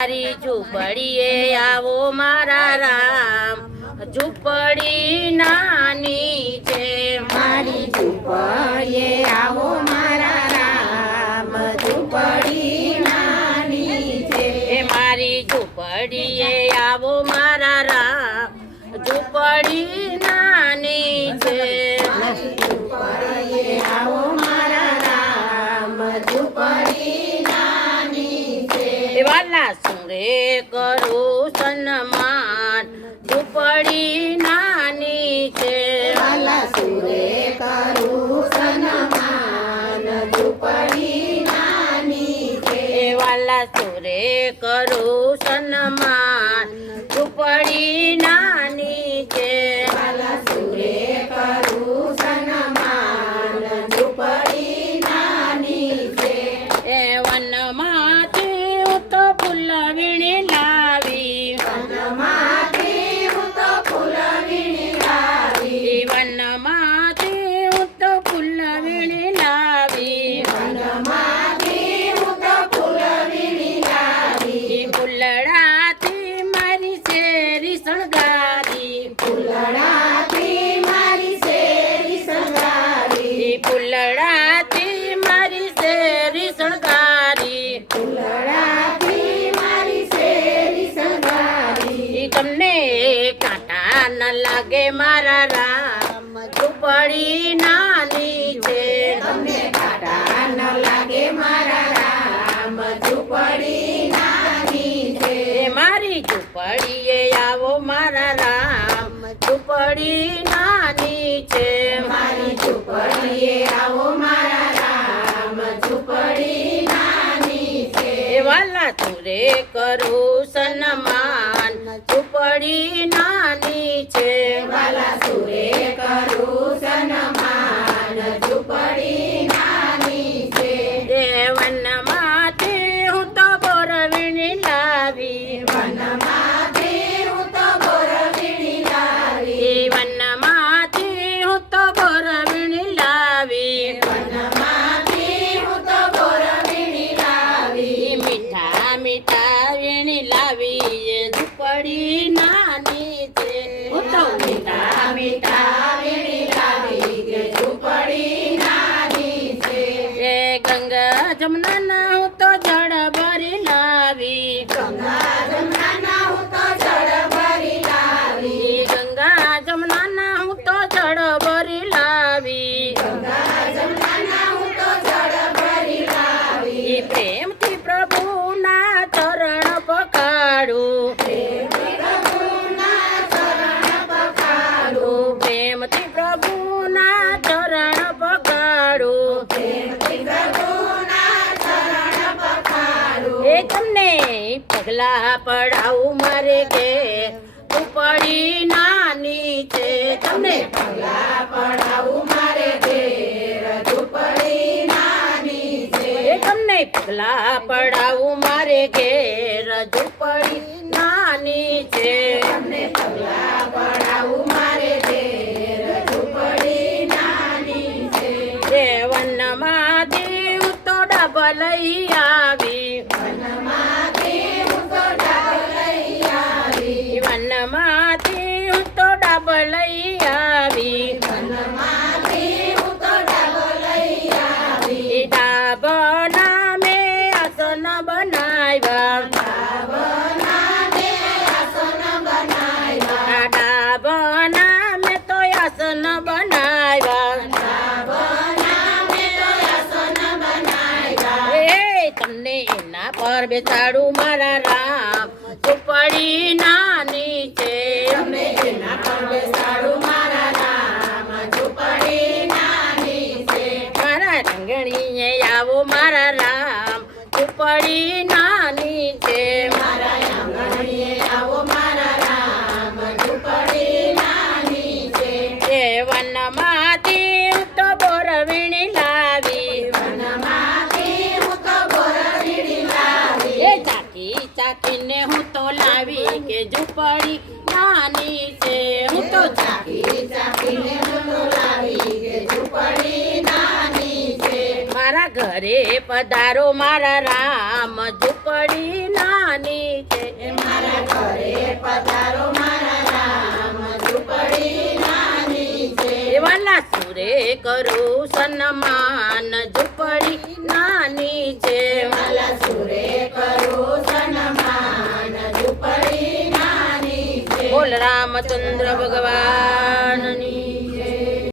મારી ઝૂંપડીએ આવો મારા રામ, ઝૂંપડી નાની છે. મારી ઝૂંપડીએ આવો મારા રામ, ઝૂંપડી નાની છે. મારી ઝૂંપડીએ આવો મારા રામ, ઝૂંપડી નાની છે. ઝૂંપડીએ આવો મારા રામ, ઝૂંપડી નાની છે. વાલા સુરે કરું સન્માન, ઝૂંપડી નાની છે. વાલા સુરે કરું સન્માન, ઝૂંપડી નાની છે. વાલા સુરે કરું સન્માન, ઝૂંપડી નાની છે. વાલા સુરે કરું સન્માન, ઝૂંપડી નાની છે. વનમાંથી હું તો ફૂલ વીણી લાવી, વનમાંથી હું તો ફૂલ વીણી લાવી, વનમાંથી હું તો ફૂલ વીણી લાવી. વનમાંથી હું તો ફૂલ વીણી લાવી. ફૂલડાથી મારી શેરી શણગારી, ફૂલડાથી મારી શેરી શણગારી, ફૂલડાથી મારી શેરી શણગારી. ફૂલડાથી મારી શેરી શણગારી. તમને કાંટા ન લાગે મારા રામ, ઝૂંપડી નાની છે. તમને કાંટા ન લાગે મારા રામ, ઝૂંપડી નાની છે. મારી ઝૂંપડીએ આવો મારા રામ, ઝૂંપડી નાની છે. મારી ઝૂંપડીએ આવો મારા રામ, ઝૂંપડી નાની છે. વાલા તુરે કરું સન્માન, ઝૂંપડી નાની છે. વાલા સુરે કરું સન્માન, ઝૂંપડી નાની છે. વનમાંથી હું તો બોર વીણી લાવી, વનમાંથી હું તો બોર વીણી લાવી, વનમાંથી હું તો બોર વીણી લાવી. વનમાંથી હું તો બોર વીણી લાવી. મીઠા મીઠા વીણી લાવી, ઝૂંપડી નાની છે. હું તો મીઠા મીઠા વીણી લાવી, કે ઝૂંપડી નાની છે. ગંગા જમના હું તો જળ ભરી લાવી, ગંગા જમનાના હું તો જળ ભરી લાવી, ગંગા જમના હું તો જળ ભરી લાવી. ગંગા જમનાના હું તો જળ ભરી લાવી. પ્રેમથી પ્રભુના ચરણ પખાડું, પ્રભુના ચરણ પખાડું, પ્રેમથી પ્રભુના ચરણ પખાડું. પ્રેમથી પ્રભુના ચરણ પખાડું. તમને પગલા પડાવું મારે કે ઝૂંપડી નાની છે. તમને પગલા પડાવું મારે ઘેર, ઝૂંપડી નાની છે. તમને પગલા પડાવું મારે ઘેર, ઝૂંપડી નાની છે. તમને પગલા પડાવું મારે ઘેર, ઝૂંપડી નાની છે. વનમાંથી હું તો ડાબા લઈ આવી, વનમાંથી હું તો ડાળ લઈ આવી, વનમાંથી હું તો ડાબા લઈ આવી. વનમાંથી હું તો ડાળ લઈ આવી. ડાબના મેં આસન બનાવ્યા, ડાબના મેં આસન બનાવ્યા, ડાબના મેં તો આસન બનાવ્યા. ડાબના મેં તો આસન બનાવ્યા. તમને એના પર બેસાડું મારા રામ, ઝૂંપડી નાની છે. તમે એના પર બેસાડું મારા રામ, ઝૂંપડી નાની છે. મારા રંગણીએ આવો મારા રામ, ઝૂંપડી નાની છે. મારા આંગણીએ આવો મારા રામ, ઝૂંપડી નાની છે. વનમાંથી હું તો બોર વીણી લાવી, વનમાંથી હું તો બોર વીણી લાવી, ચાકી ચાકીને હું તો લાવી કે ઝૂંપડી નાની છે. હું તો ચાકી ચાકીને હું તો લાવી, કે ઝૂંપડી નાની છે. મારા ઘરે પધારો મારા રામ ઝૂંપડી નાની છે મારા ઘરે પધારો મારા રામ ઝૂંપડી નાની છે વાલા સુરે કરું સન્માન ઝૂંપડી નાની છે વાલા સુરે કરું સન્માન ઝૂંપડી નાની છે બોલ રામચંદ્ર ભગવાનની